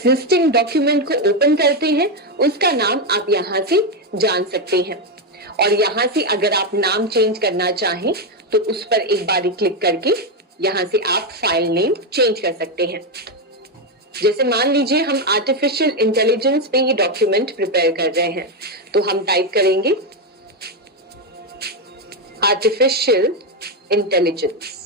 Existing document को open करते हैं उसका नाम आप यहाँ से जान सकते हैं। और यहाँ से अगर आप नाम चेंज करना चाहें तो उस पर एक बारी क्लिक करके यहाँ से आप फाइल नेम चेंज कर सकते हैं। जैसे मान लीजिए हम आर्टिफिशियल इंटेलिजेंस पे ये डॉक्यूमेंट प्रिपेयर कर रहे हैं, तो हम टाइप करेंगे आर्टिफिशियल इंटेलिजेंस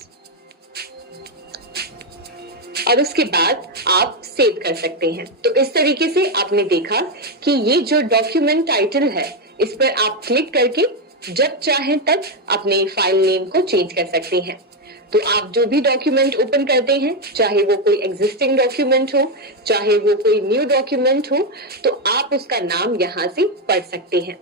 और उसके बाद आप सेव कर सकते हैं। तो इस तरीके से आपने देखा कि ये जो डॉक्यूमेंट टाइटल है इस पर आप क्लिक करके जब चाहें तब अपने फाइल नेम को चेंज कर सकते हैं। तो आप जो भी डॉक्यूमेंट ओपन करते हैं, चाहे वो कोई एग्जिस्टिंग डॉक्यूमेंट हो, चाहे वो कोई न्यू डॉक्यूमेंट हो, तो आप उसका नाम यहाँ से पढ़ सकते हैं।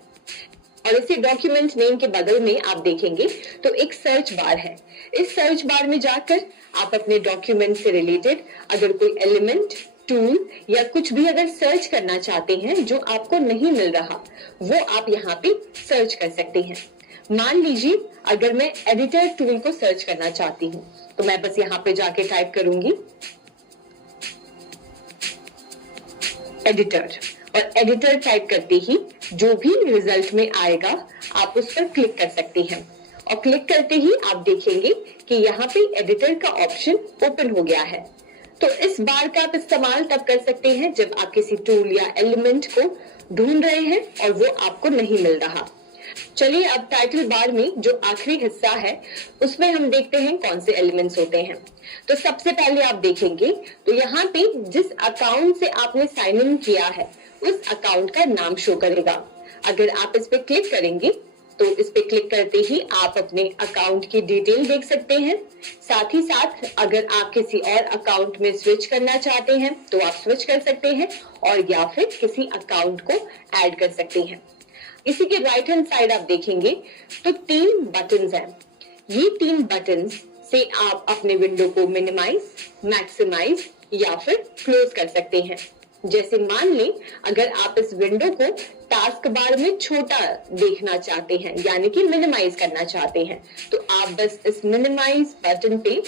और इसी डॉक्यूमेंट नेम के बगल में आप देखेंगे तो एक सर्च बार है। इस सर्च बार में जाकर आप अपने डॉक्यूमेंट से रिलेटेड अगर कोई एलिमेंट, टूल या कुछ भी अगर सर्च करना चाहते हैं जो आपको नहीं मिल रहा, वो आप यहाँ पे सर्च कर सकते हैं। मान लीजिए अगर मैं एडिटर टूल को सर्च करना चाहती हूँ, तो मैं बस यहाँ पे जाके टाइप करूंगी एडिटर, और एडिटर टाइप करते ही जो भी रिजल्ट में आएगा आप उस पर क्लिक कर सकते हैं। और क्लिक करते ही आप देखेंगे कि यहाँ पे एडिटर का ऑप्शन ओपन हो गया है। तो इस बार का आप इस्तेमाल तब कर सकते हैं जब आप किसी टूल या एलिमेंट को ढूंढ रहे हैं और वो आपको नहीं मिल रहा। चलिए अब टाइटल बार में जो आखिरी हिस्सा है उसमें हम देखते हैं कौन से एलिमेंट्स होते हैं। तो सबसे पहले आप देखेंगे तो यहाँ पे जिस अकाउंट से आपने साइन इन किया है उस अकाउंट का नाम शो करेगा। अगर आप इस पे क्लिक करेंगे तो इस पे क्लिक करते ही आप अपने अकाउंट की डिटेल देख सकते हैं। साथ ही साथ अगर आप किसी और अकाउंट में स्विच करना चाहते हैं तो आप स्विच कर सकते हैं और या फिर किसी अकाउंट को ऐड कर सकते हैं। इसी के राइट हैंड साइड आप देखेंगे तो 3 बटन्स हैं। ये 3 बटन्स से आप अपने विंडो को मिनिमाइज, मैक्सिमाइज या फिर क्लोज कर सकते हैं। जैसे मान लें अगर आप इस विंडो को टास्क बार में छोटा देखना चाहते हैं, यानी कि मिनिमाइज करना चाहते हैं, तो आप बस इस मिनिमाइज बटन पे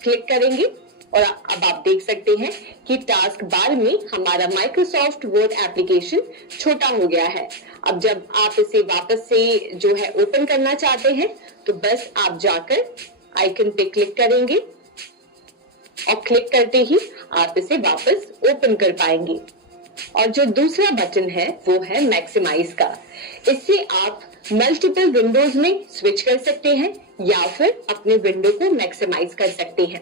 क्लिक करेंगे और अब आप देख सकते हैं कि टास्क बार में हमारा माइक्रोसॉफ्ट वर्ड एप्लीकेशन छोटा हो गया है। अब जब आप इसे वापस से जो है ओपन करना चाहते हैं तो बस आप जाकर आइकन पे क्लिक करेंगे और क्लिक करते ही आप इसे वापस ओपन कर पाएंगे। और जो दूसरा बटन है वो है मैक्सिमाइज का। इससे आप मल्टीपल विंडोज में स्विच कर सकते हैं या फिर अपने विंडो को मैक्सिमाइज कर सकते हैं।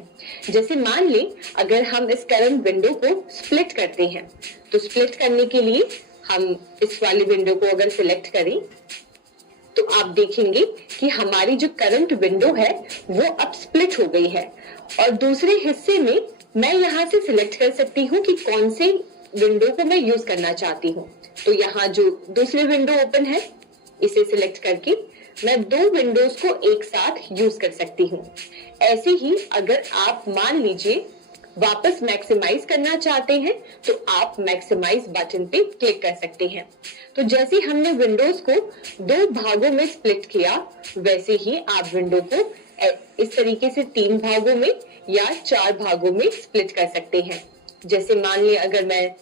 जैसे मान लें अगर हम इस करंट विंडो को स्प्लिट करते हैं, तो स्प्लिट करने के लिए हम इस वाली विंडो को अगर सिलेक्ट करें तो आप देखेंगे कि हमारी जो करंट विंडो है वो अब स्प्लिट हो गई है। और दूसरे हिस्से में मैं यहाँ से सिलेक्ट कर सकती हूँ कि कौन से विंडो को मैं यूज करना चाहती हूँ। तो यहाँ जो दूसरी विंडो ओपन है इसे सिलेक्ट करके मैं 2 विंडोज को एक साथ यूज कर सकती हूँ। ऐसे ही अगर आप मान लीजिए वापस मैक्सिमाइज करना चाहते हैं तो आप मैक्सिमाइज बटन पे क्लिक कर सकते हैं। तो जैसे हमने विंडोज को 2 भागों में स्प्लिट किया, वैसे ही आप विंडो को इस तरीके से 3 भागों में या 4 भागों में स्प्लिट कर सकते हैं। जैसे मान लीजिए अगर मैं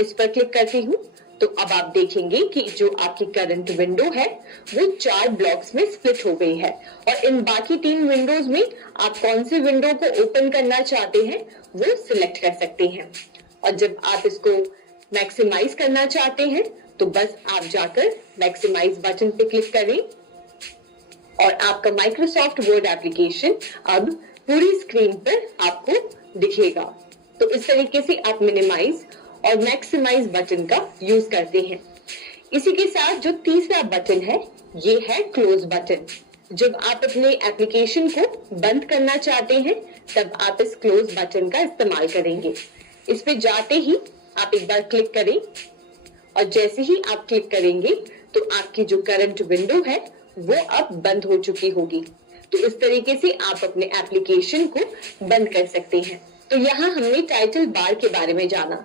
इस पर क्लिक करती हूँ तो अब आप देखेंगे कि जो आपकी करंट विंडो है वो 4 ब्लॉक्स में स्प्लिट हो गई है। और इन बाकी 3 विंडोज में आप कौन सी विंडो को ओपन करना चाहते हैं वो सिलेक्ट कर सकते हैं। और जब आप इसको मैक्सिमाइज करना चाहते हैं तो बस आप जाकर मैक्सिमाइज बटन पे क्लिक करें और आपका माइक्रोसॉफ्ट वर्ड एप्लीकेशन अब पूरी स्क्रीन पर आपको दिखेगा। तो इस तरीके से आप मिनिमाइज और मैक्सिमाइज बटन का यूज करते हैं। इसी के साथ जो तीसरा बटन है ये है क्लोज बटन। जब आप अपने एप्लीकेशन को बंद करना चाहते हैं तब आप इस क्लोज बटन का इस्तेमाल करेंगे। इस पे जाते ही आप एक बार क्लिक करें और जैसे ही आप क्लिक करेंगे तो आपकी जो करंट विंडो है वो अब बंद हो चुकी होगी। तो इस तरीके से आप अपने एप्लीकेशन को बंद कर सकते हैं। तो यहाँ हमने टाइटल बार के बारे में जाना,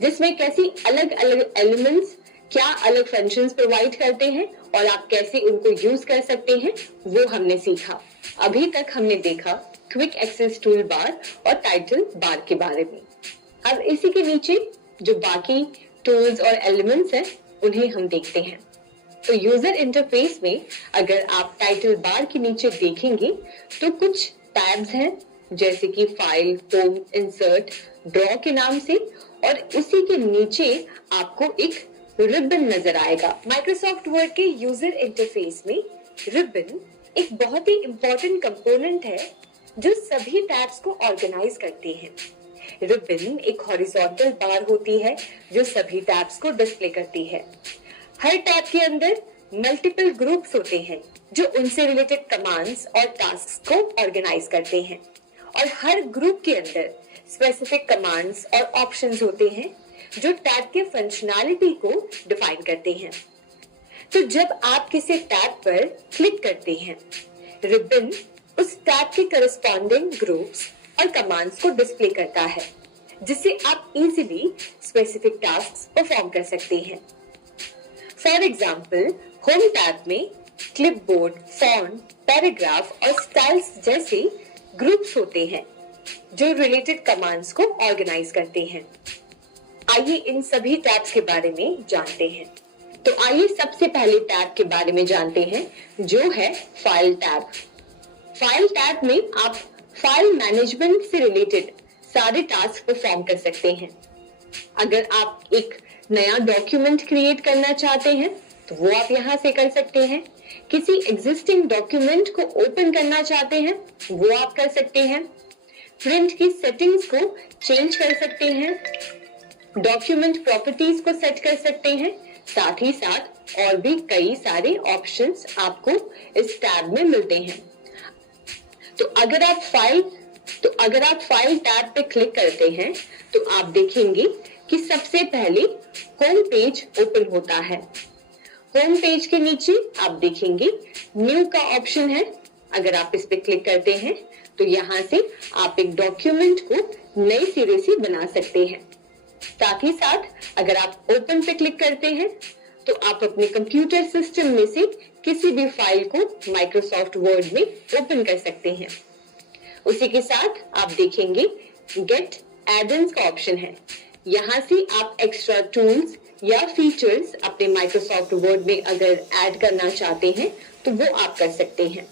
जिसमें कैसी अलग अलग एलिमेंट्स क्या अलग फंक्शंस प्रोवाइड करते हैं और आप कैसे उनको यूज कर सकते हैं वो हमने सीखा। अभी तक हमने देखा क्विक एक्सेस टूल बार और टाइटल बार के बारे में। अब इसी के नीचे जो बाकी टूल्स और एलिमेंट्स हैं उन्हें हम देखते हैं। तो यूजर इंटरफेस में अगर आप टाइटल बार के नीचे देखेंगे तो कुछ टैब्स हैं, जैसे कि फाइल, होम, इंसर्ट, ड्रॉ के नाम से, और उसी के नीचे आपको एक रिबन नजर आएगा। माइक्रोसॉफ्ट वर्ड के यूजर इंटरफेस में रिबन एक बहुत ही इम्पोर्टेंट कंपोनेंट है जो सभी टैब्स को ऑर्गेनाइज करती है। रिबन एक हॉरिजॉन्टल बार होती है जो सभी टैब्स को डिस्प्ले करती है। हर टैब के अंदर मल्टीपल ग्रुप्स होते हैं जो उनसे रिलेटेड कमांड्स और टास्क्स को ऑर्गेनाइज करते हैं, और हर ग्रुप के अंदर स्पेसिफिक कमांड्स और ऑप्शंस होते हैं जो टैब के फंक्शनैलिटी को डिफाइन करते हैं। तो जब आप किसी टैब पर क्लिक करते हैं, रिबन उस टैब के करस्पॉन्डिंग ग्रुप्स और कमांड्स को डिस्प्ले करता है, जिससे आप इजीली स्पेसिफिक टास्क्स परफॉर्म कर सकते हैं। फॉर एग्जाम्पल, होम टैब में क्लिपबोर्ड, फॉन्ट, पैराग्राफ और स्टाइल्स जैसे ग्रुप्स होते हैं जो रिलेटेड कमांड्स को ऑर्गेनाइज करते हैं। आइए इन सभी टैब्स के बारे में जानते हैं। तो आइए सबसे पहले टैब के बारे में जानते हैं, जो है फाइल टैब। फाइल टैब में आप फाइल मैनेजमेंट से रिलेटेड सारे टास्क परफॉर्म कर सकते हैं। अगर आप एक नया डॉक्यूमेंट क्रिएट करना चाहते हैं तो वो आप यहाँ से कर सकते हैं। किसी एग्जिस्टिंग डॉक्यूमेंट को ओपन करना चाहते हैं वो आप कर सकते हैं। प्रिंट की सेटिंग्स को चेंज कर सकते हैं। डॉक्यूमेंट प्रॉपर्टीज को सेट कर सकते हैं। साथ ही साथ और भी कई सारे ऑप्शंस आपको इस टैब में मिलते हैं। तो अगर आप फाइल टैब पे क्लिक करते हैं तो आप देखेंगे कि सबसे पहले होम पेज ओपन होता है। होम पेज के नीचे आप देखेंगे न्यू का ऑप्शन है। अगर आप इस पे क्लिक करते हैं तो यहाँ से आप एक डॉक्यूमेंट को नए सिरे से बना सकते हैं। साथ ही साथ अगर आप ओपन पे क्लिक करते हैं तो आप अपने कंप्यूटर सिस्टम में से किसी भी फाइल को माइक्रोसॉफ्ट वर्ड में ओपन कर सकते हैं। उसी के साथ आप देखेंगे गेट एड-इन्स का ऑप्शन है। यहाँ से आप एक्स्ट्रा टूल्स या फीचर्स अपने माइक्रोसॉफ्ट वर्ड में अगर ऐड करना चाहते हैं तो वो आप कर सकते हैं।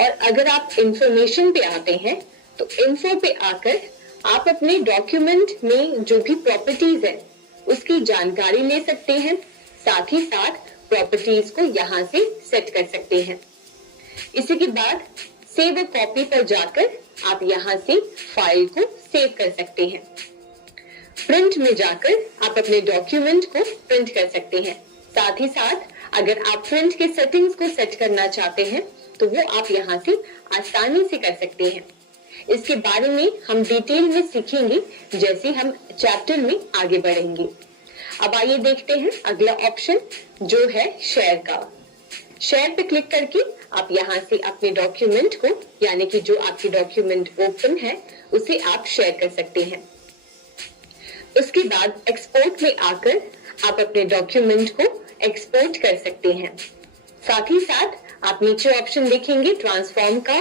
और अगर आप इंफॉर्मेशन पे आते हैं तो इन्फो पे आकर आप अपने डॉक्यूमेंट में जो भी प्रॉपर्टीज है उसकी जानकारी ले सकते हैं। साथ ही साथ प्रॉपर्टीज को यहाँ से सेट कर सकते हैं। इसी के बाद सेव अ कॉपी पर जाकर आप यहाँ से फाइल को सेव कर सकते हैं। प्रिंट में जाकर आप अपने डॉक्यूमेंट को प्रिंट कर सकते हैं। साथ ही साथ अगर आप प्रिंट के सेटिंग्स को सेट करना चाहते हैं तो वो आप यहाँ से आसानी से कर सकते हैं। इसके बारे में हम डिटेल में सीखेंगे जैसे हम चैप्टर में आगे बढ़ेंगे। अब आइए देखते हैं अगला ऑप्शन, जो है शेयर का। शेयर पे क्लिक करके आप यहाँ से अपने डॉक्यूमेंट को, यानी कि जो आपकी डॉक्यूमेंट ओपन है, उसे आप शेयर कर सकते हैं। उसके बाद एक्सपोर्ट में आकर आप अपने डॉक्यूमेंट को एक्सपोर्ट कर सकते हैं। साथ ही साथ आप नीचे ऑप्शन देखेंगे ट्रांसफॉर्म का।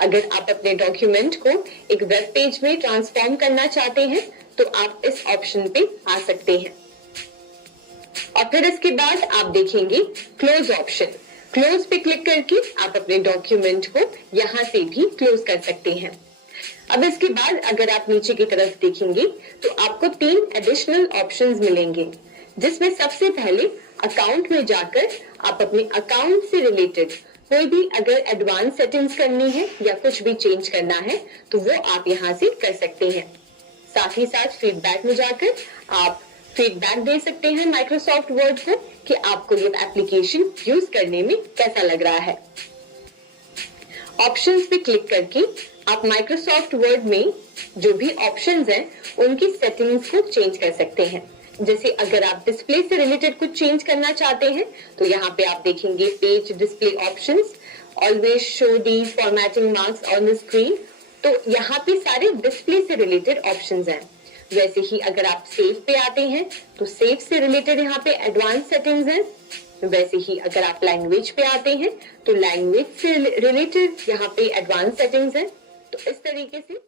अगर आप अपने डॉक्यूमेंट को एक वेब पेज में ट्रांसफॉर्म करना चाहते हैं तो आप इस ऑप्शन पे आ सकते हैं। और फिर इसके बाद आप देखेंगे क्लोज ऑप्शन। क्लोज पे क्लिक करके आप अपने डॉक्यूमेंट को यहाँ से भी क्लोज कर सकते हैं। अब इसके बाद अगर आप नीचे की तरफ देखेंगे तो आपको 3 एडिशनल ऑप्शंस मिलेंगे, जिसमें सबसे पहले अकाउंट में जाकर आप अपने अकाउंट से रिलेटेड कोई भी अगर एडवांस सेटिंग्स करनी है या कुछ भी चेंज करना है तो वो आप यहाँ से कर सकते हैं। साथ ही साथ फीडबैक में जाकर आप फीडबैक दे सकते हैं माइक्रोसॉफ्ट वर्ड को कि आपको ये एप्लीकेशन यूज करने में कैसा लग रहा है। ऑप्शंस पे क्लिक करके आप माइक्रोसॉफ्ट वर्ड में जो भी ऑप्शंस हैं उनकी सेटिंग्स को चेंज कर सकते हैं। जैसे अगर आप डिस्प्ले से रिलेटेड कुछ चेंज करना चाहते हैं तो यहाँ पे आप देखेंगे page display options, always show the formatting marks on the screen. तो यहाँ पे सारे डिस्प्ले से रिलेटेड ऑप्शंस हैं। वैसे ही अगर आप सेव पे आते हैं तो सेव से रिलेटेड यहाँ पे एडवांस सेटिंग्स हैं। वैसे ही अगर आप लैंग्वेज पे आते हैं तो लैंग्वेज से रिलेटेड यहाँ पे एडवांस सेटिंग्स हैं। तो इस तरीके से